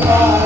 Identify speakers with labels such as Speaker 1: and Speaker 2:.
Speaker 1: Bye.